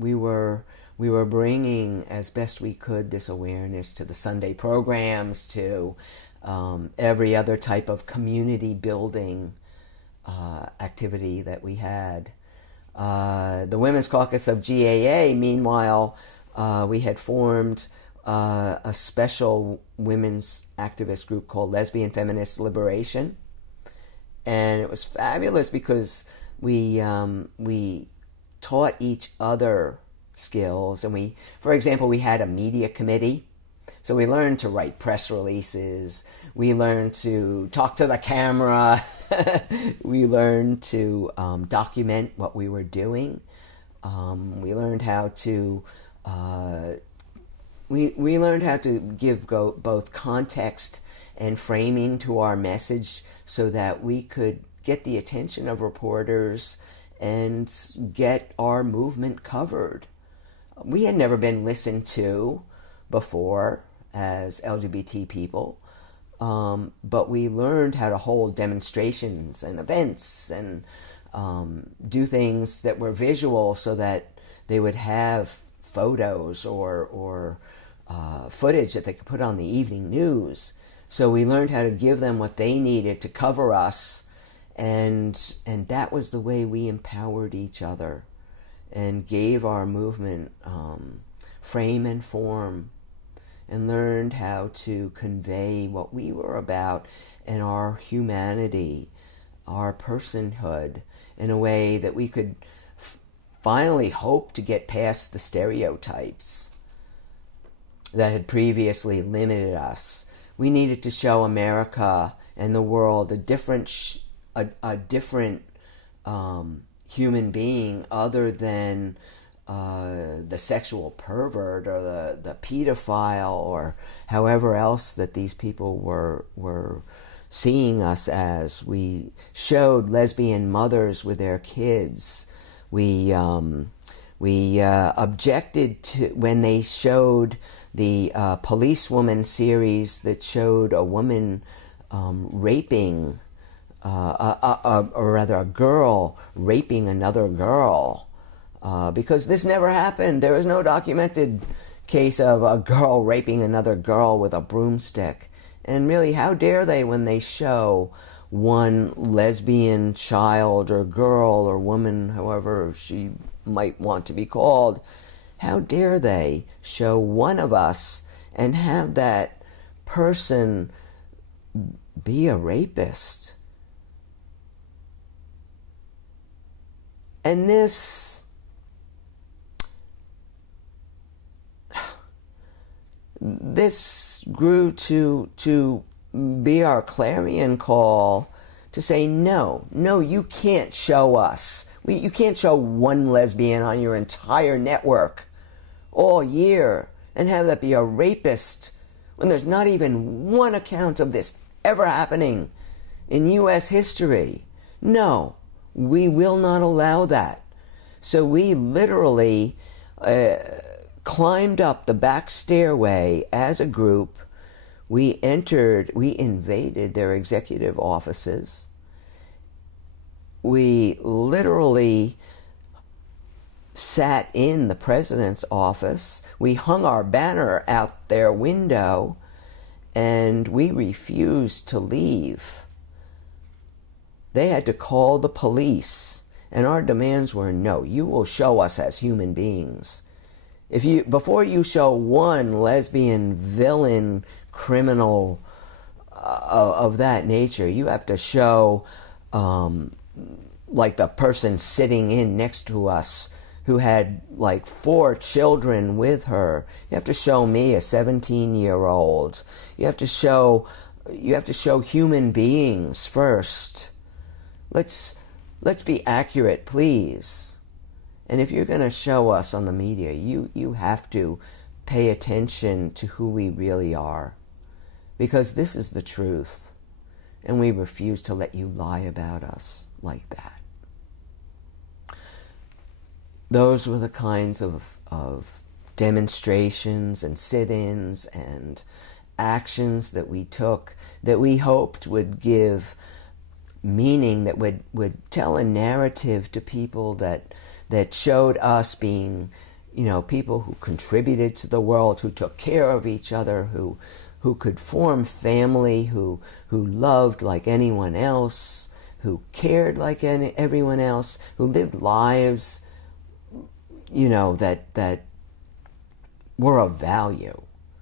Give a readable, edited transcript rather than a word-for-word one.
we were bringing as best we could this awareness to the Sunday programs, to every other type of community building activity that we had. The Women's Caucus of GAA, meanwhile, we had formed a special women's activist group called Lesbian Feminist Liberation. And it was fabulous because we taught each other skills. And for example, we had a media committee. So we learned to write press releases. We learned to talk to the camera. We learned to document what we were doing. We learned how to we learned how to give both context and framing to our message so that we could get the attention of reporters and get our movement covered. We had never been listened to before as LGBT people, but we learned how to hold demonstrations and events and do things that were visual so that they would have photos or footage that they could put on the evening news. So we learned how to give them what they needed to cover us, and that was the way we empowered each other and gave our movement frame and form, and learned how to convey what we were about and our humanity, our personhood, in a way that we could finally hope to get past the stereotypes that had previously limited us. We needed to show America and the world a different human being other than the sexual pervert or the pedophile or however else that these people were seeing us as. We showed lesbian mothers with their kids. We objected to when they showed the policewoman series that showed a woman raping, or rather a girl raping another girl, because this never happened. There was no documented case of a girl raping another girl with a broomstick. And really, how dare they when they show one lesbian child or girl or woman, however she might want to be called, how dare they show one of us and have that person be a rapist? And this grew to be our clarion call to say, no, you can't show us. You can't show one lesbian on your entire network all year and have that be a rapist when there's not even one account of this ever happening in U.S. history. No, we will not allow that. So we literally climbed up the back stairway as a group. We invaded their executive offices. We literally sat in the president's office. We hung our banner out their window, and we refused to leave. They had to call the police, and our demands were, no, you will show us as human beings. Before you show one lesbian villain criminal of that nature, you have to show like the person sitting in next to us who had like 4 children with her. You have to show me, a 17-year-old. You have to show human beings first. Let's be accurate, please. And if you're going to show us on the media, you have to pay attention to who we really are, because this is the truth, and we refuse to let you lie about us like that. Those were the kinds of demonstrations and sit-ins and actions that we took that we hoped would give meaning, that would tell a narrative to people that that showed us being, people who contributed to the world, who took care of each other, who could form family, who loved like anyone else, who cared like everyone else, who lived lives, that were of value.